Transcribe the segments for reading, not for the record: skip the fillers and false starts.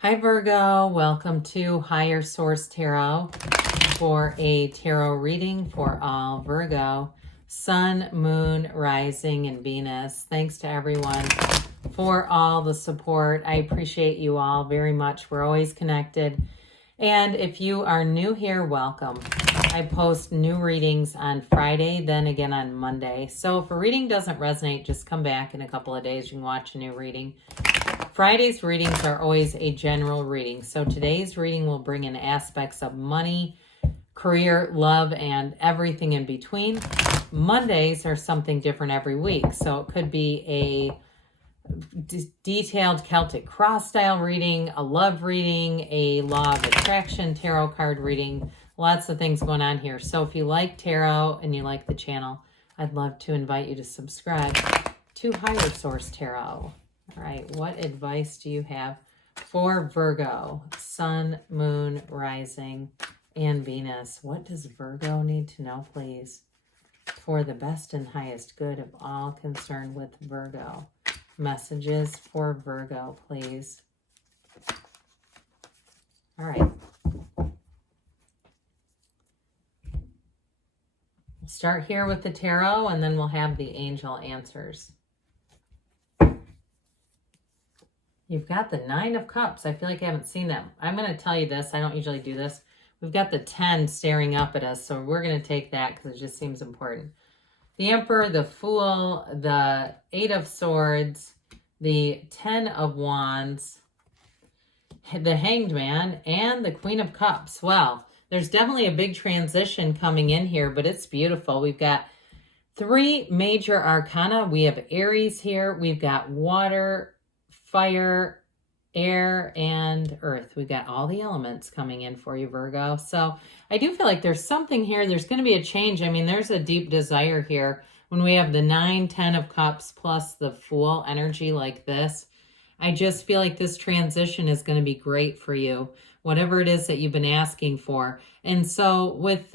Hi Virgo, welcome to Higher Source Tarot for a tarot reading for all Virgo, Sun, Moon, Rising, and Venus. Thanks to everyone for all the support. I appreciate you all very much. We're always connected. And if you are new here, welcome. I post new readings on Friday, then again on Monday. So if a reading doesn't resonate, just come back in a couple of days. You can watch a new reading. Friday's readings are always a general reading. So today's reading will bring in aspects of money, career, love, and everything in between. Mondays are something different every week. So it could be a detailed Celtic cross style reading, a love reading, a law of attraction tarot card reading. Lots of things going on here. So if you like tarot and you like the channel, I'd love to invite you to subscribe to Higher Source Tarot. All right, what advice do you have for Virgo, Sun, Moon, Rising, and Venus? What does Virgo need to know, please, for the best and highest good of all concerned with Virgo? Messages for Virgo, please. All right. We'll start here with the tarot, and then we'll have the angel answers. You've got the Nine of Cups. I feel like I haven't seen that. I'm going to tell you this. I don't usually do this. We've got the 10 staring up at us, so we're going to take that because it just seems important. The Emperor, the Fool, the 8 of Swords, the 10 of Wands, the Hanged Man, and the Queen of Cups. Well, there's definitely a big transition coming in here, but it's beautiful. We've got 3 major arcana. We have Aries here. We've got water, fire, air, and earth. We've got all the elements coming in for you, Virgo. So I do feel like there's something here. There's going to be a change. I mean, there's a deep desire here. When we have the 9, 10 of cups plus the Fool energy like this, I just feel like this transition is going to be great for you, whatever it is that you've been asking for. And so with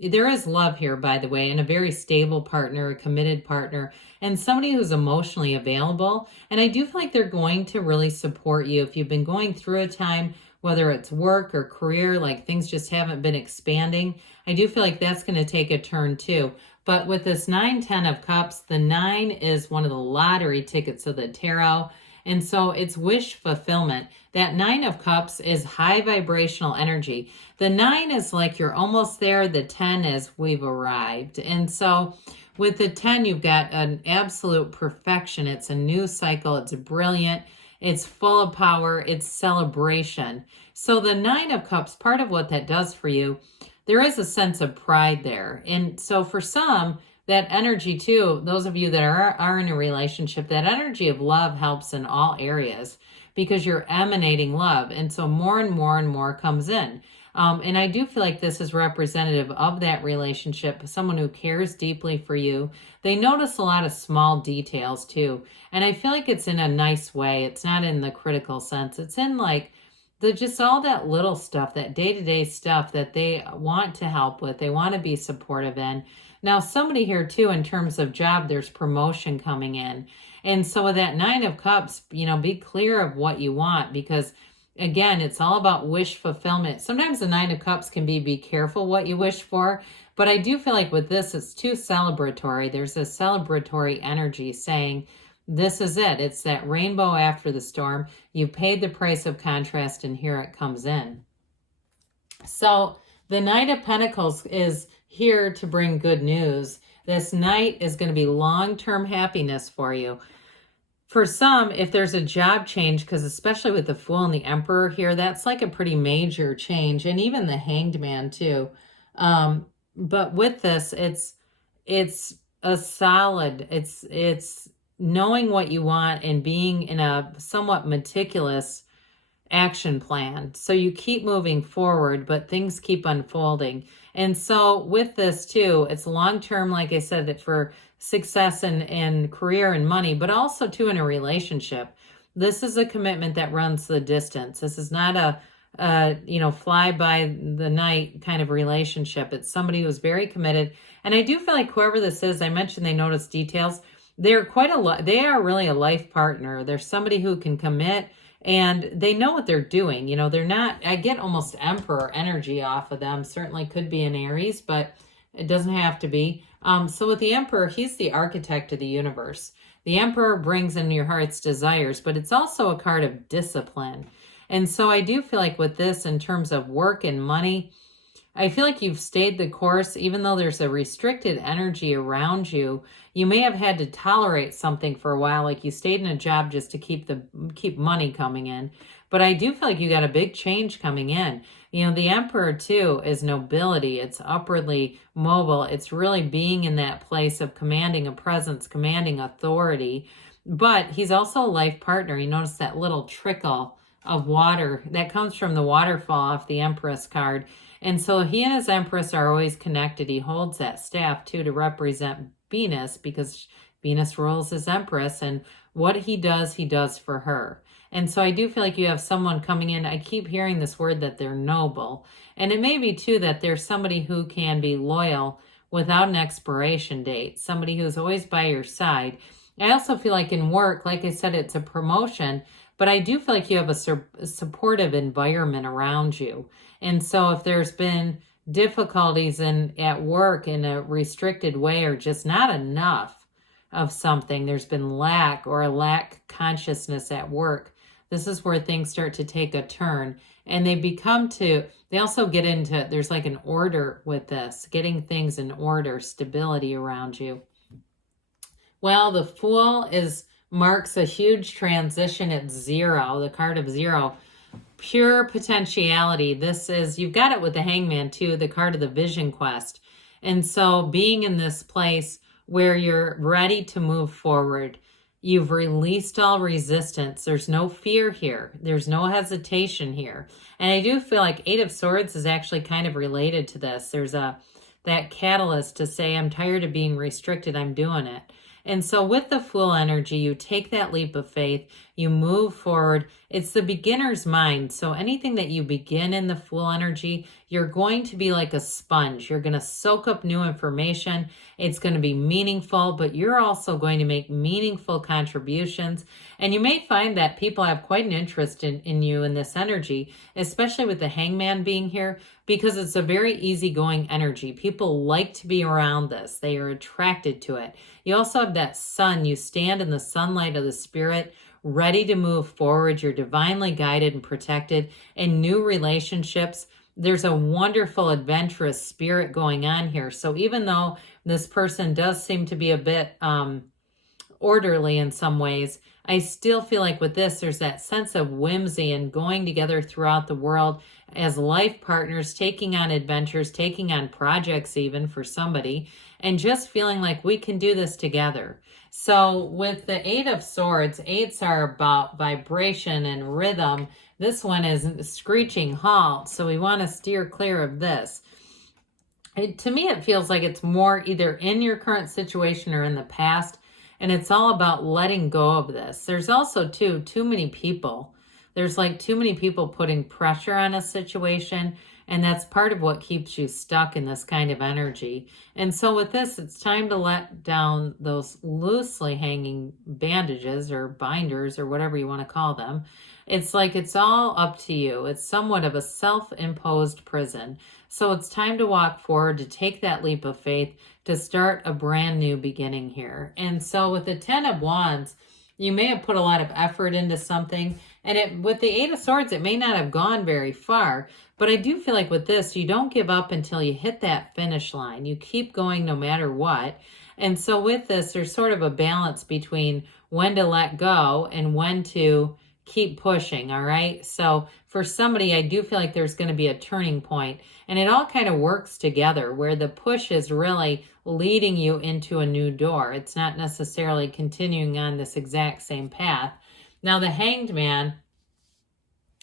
there is love here, by the way, and a very stable partner, a committed partner, and somebody who's emotionally available. And I do feel like they're going to really support you. If you've been going through a time, whether it's work or career, like things just haven't been expanding, I do feel like that's going to take a turn too. But with this 9, 10 of cups, the 9 is one of the lottery tickets of the tarot. And so it's wish fulfillment. That 9 of cups is high vibrational energy. The 9 is like you're almost there. The 10 is we've arrived. And so with the 10, you've got an absolute perfection. It's a new cycle. It's brilliant. It's full of power. It's celebration. So the 9 of cups, part of what that does for you, there is a sense of pride there. And so for some, that energy too, those of you that are in a relationship, that energy of love helps in all areas because you're emanating love. And so more and more and more comes in. And I do feel like this is representative of that relationship, someone who cares deeply for you. They notice a lot of small details too. And I feel like it's in a nice way. It's not in the critical sense. It's in like just all that little stuff, that day-to-day stuff that they want to help with. They want to be supportive in. Now, somebody here too, in terms of job, there's promotion coming in. And so with that 9 of cups, be clear of what you want because again, it's all about wish fulfillment. Sometimes the 9 of cups can be careful what you wish for. But I do feel like with this, it's too celebratory. There's a celebratory energy saying, this is it. It's that rainbow after the storm. You paid the price of contrast and here it comes in. So the Knight of Pentacles is here to bring good news. This night is going to be long-term happiness for you. For some, if there's a job change, because especially with the Fool and the Emperor here, that's like a pretty major change. And even the Hanged Man too. But with this, it's a solid, it's knowing what you want and being in a somewhat meticulous action plan. So you keep moving forward, but things keep unfolding. And so with this too, it's long-term, like I said, for success and career and money, but also too in a relationship. This is a commitment that runs the distance. This is not a fly by the night kind of relationship. It's somebody who's very committed. And I do feel like whoever this is, I mentioned they notice details. they're they are really a life partner. They're somebody who can commit and they know what they're doing. You know, they're not, I get almost emperor energy off of them. Certainly could be an Aries, but it doesn't have to be. So with the emperor, he's the architect of the universe. The emperor brings in your heart's desires, but it's also a card of discipline. And so I do feel like with this, in terms of work and money, I feel like you've stayed the course, even though there's a restricted energy around you. You may have had to tolerate something for a while, like you stayed in a job just to keep money coming in. But I do feel like you got a big change coming in. You know, the Emperor too is nobility. It's upwardly mobile. It's really being in that place of commanding a presence, commanding authority. But he's also a life partner. You notice that little trickle of water that comes from the waterfall off the Empress card. And so he and his Empress are always connected. He holds that staff too to represent Venus, because Venus rules his Empress, and what he does for her. And so I do feel like you have someone coming in. I keep hearing this word that they're noble. And it may be too that there's somebody who can be loyal without an expiration date, somebody who's always by your side. I also feel like in work, like I said, it's a promotion, but I do feel like you have a supportive environment around you. And so if there's been difficulties at work in a restricted way, or just not enough of something, there's been lack or a lack consciousness at work, this is where things start to take a turn. And they also get into, there's like an order with this, getting things in order, stability around you. Well, the Fool marks a huge transition at 0, the card of 0. Pure potentiality. This is, you've got it with the Hangman too, the card of the vision quest. And so being in this place where you're ready to move forward, you've released all resistance. There's no fear here. There's no hesitation here. And I do feel like 8 of Swords is actually kind of related to this. There's that catalyst to say, I'm tired of being restricted. I'm doing it. And so with the Fool energy, you take that leap of faith, you move forward. It's the beginner's mind. So anything that you begin in the Fool energy, you're going to be like a sponge. You're going to soak up new information. It's going to be meaningful, but you're also going to make meaningful contributions. And you may find that people have quite an interest in you in this energy, especially with the Hangman being here, because it's a very easygoing energy. People like to be around this. They are attracted to it. You also have that sun. You stand in the sunlight of the spirit, ready to move forward. You're divinely guided and protected in new relationships. There's a wonderful adventurous spirit going on here. So even though this person does seem to be a bit orderly in some ways, I still feel like with this, there's that sense of whimsy and going together throughout the world as life partners, taking on adventures, taking on projects even for somebody, and just feeling like we can do this together. So with the 8 of Swords, 8s are about vibration and rhythm. This one is screeching halt, so we want to steer clear of this. To me, it feels like it's more either in your current situation or in the past, and it's all about letting go of this. There's also, too many people. There's like too many people putting pressure on a situation, and that's part of what keeps you stuck in this kind of energy. And so with this, it's time to let down those loosely hanging bandages or binders or whatever you want to call them. It's like it's all up to you. It's somewhat of a self-imposed prison. So it's time to walk forward, to take that leap of faith, to start a brand new beginning here. And so with the 10 of Wands, you may have put a lot of effort into something. And with the 8 of Swords, it may not have gone very far. But I do feel like with this, you don't give up until you hit that finish line. You keep going no matter what. And so with this, there's sort of a balance between when to let go and when to keep pushing, all right? So for somebody, I do feel like there's going to be a turning point, and it all kind of works together where the push is really leading you into a new door. It's not necessarily continuing on this exact same path. Now, the Hanged Man,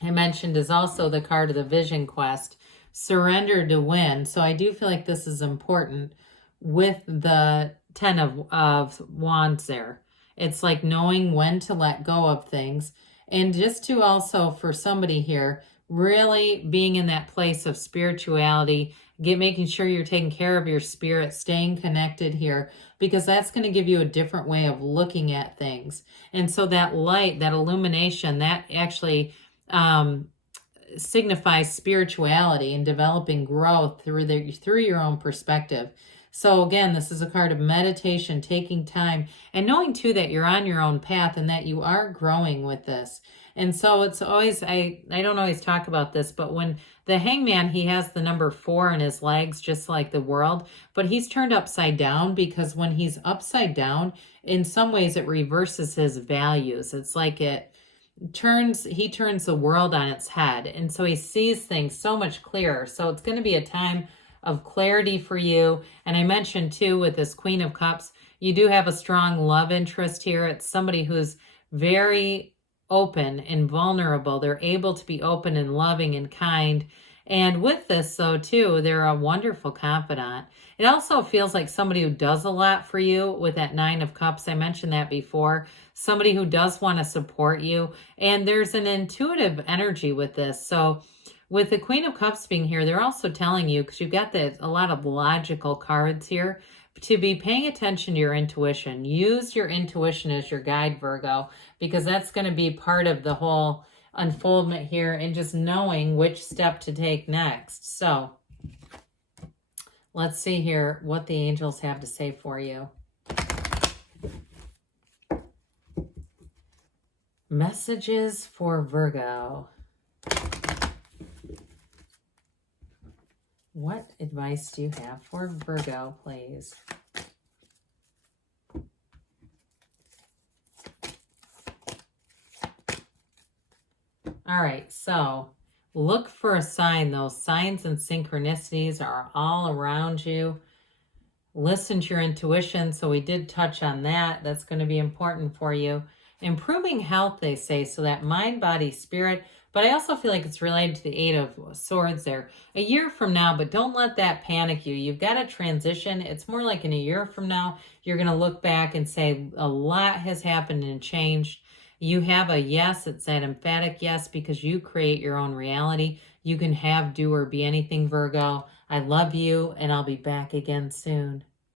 I mentioned, is also the card of the Vision Quest, surrender to win. So I do feel like this is important with the 10 of Wands there. It's like knowing when to let go of things. And just to also, for somebody here, really being in that place of spirituality, making sure you're taking care of your spirit, staying connected here, because that's going to give you a different way of looking at things. And so that light, that illumination, that actually signifies spirituality and developing growth through your own perspective. So again, this is a card of meditation, taking time, and knowing too that you're on your own path and that you are growing with this. And so it's always, I don't always talk about this, but when the hangman, he has the number 4 in his legs, just like the world, but he's turned upside down, because when he's upside down, in some ways it reverses his values. It's like he turns the world on its head, and so he sees things so much clearer. So it's going to be a time of clarity for you. And I mentioned too, with this Queen of Cups, you do have a strong love interest here. It's somebody who's very open and vulnerable. They're able to be open and loving and kind. And with this, though, too, they're a wonderful confidant. It also feels like somebody who does a lot for you with that 9 of Cups. I mentioned that before. Somebody who does want to support you. And there's an intuitive energy with this. So with the Queen of Cups being here, they're also telling you, because you've got a lot of logical cards here, to be paying attention to your intuition. Use your intuition as your guide, Virgo, because that's going to be part of the whole unfoldment here, and just knowing which step to take next. So let's see here what the angels have to say for you. Messages for Virgo. What advice do you have for Virgo, please? All right, so look for a sign. Those signs and synchronicities are all around you. Listen to your intuition. So we did touch on that. That's going to be important for you. Improving health, they say, so that mind, body, spirit. But I also feel like it's related to the 8 of Swords there. A year from now, but don't let that panic you. You've got to transition. It's more like in a year from now, you're going to look back and say a lot has happened and changed. You have a yes. It's that emphatic yes, because you create your own reality. You can have, do, or be anything, Virgo. I love you, and I'll be back again soon.